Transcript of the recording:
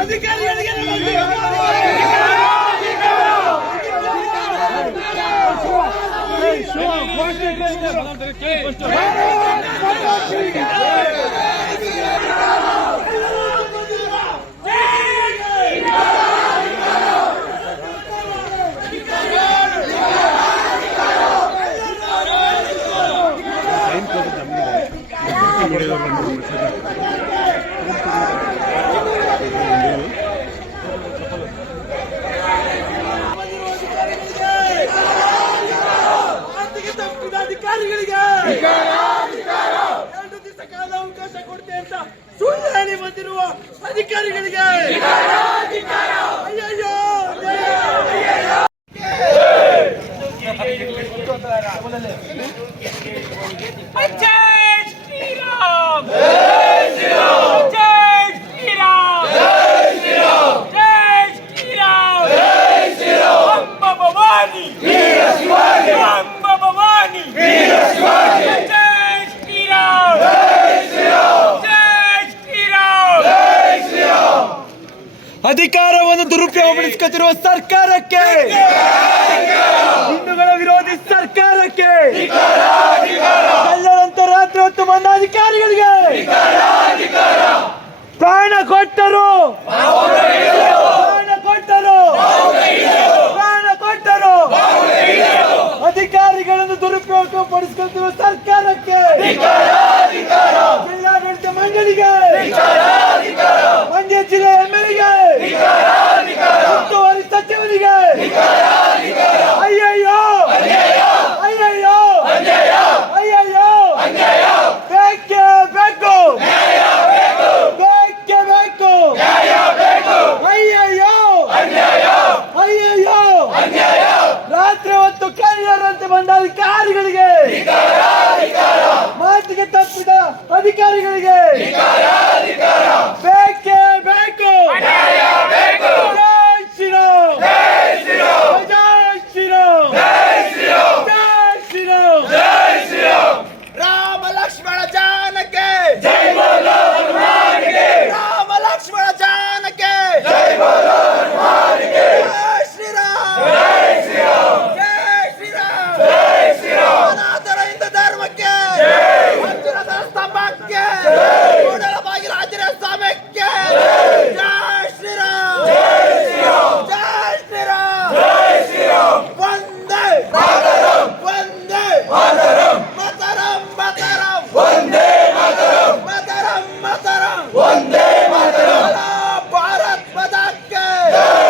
ಅಧಿಕಾರಿಗಳಿಗೆ ಆರ್ಥಿಕ ಅಧಿಕಾರಿಗಳಿಗೆ ಎರಡು ದಿವಸ ಕಾಲ ಅವಕಾಶ ಕೊಡ್ತೆ ಅಂತ ಸುಳ್ಳು ಹೇಳಿ ಬಂದಿರುವ ಅಧಿಕಾರಿಗಳಿಗೆ ಅಯ್ಯಯ್ಯೋ ಅಯ್ಯಯ್ಯೋ. ಅಧಿಕಾರವನ್ನು ಪಡಿಸ್ಕೊತಿರುವ ಸರ್ಕಾರಕ್ಕೆ. ಹಿಂದೂಗಳ ವಿರೋಧಿ ಸರ್ಕಾರಕ್ಕೆ. ಎಲ್ಲರಂತ ರಾತ್ರಿ ಹೊತ್ತು ಬಂದ ಅಧಿಕಾರಿಗಳಿಗೆ ಪ್ರಾಣ ಕೊಟ್ಟರು. ಪ್ರಾಣ ಕೊಟ್ಟರು. ಪ್ರಾಣ ಕೊಟ್ಟರು. ಅಧಿಕಾರಿಗಳನ್ನು ದುರುಪಯೋಗ ಪಡಿಸ್ಕೊತಿರುವ ಸರ್ಕಾರಕ್ಕೆ. ಬಂದ ಅಧಿಕಾರಿಗಳಿಗೆ ಮಾತಿಗೆ ತಪ್ಪಿದ ಅಧಿಕಾರಿಗಳಿಗೆ.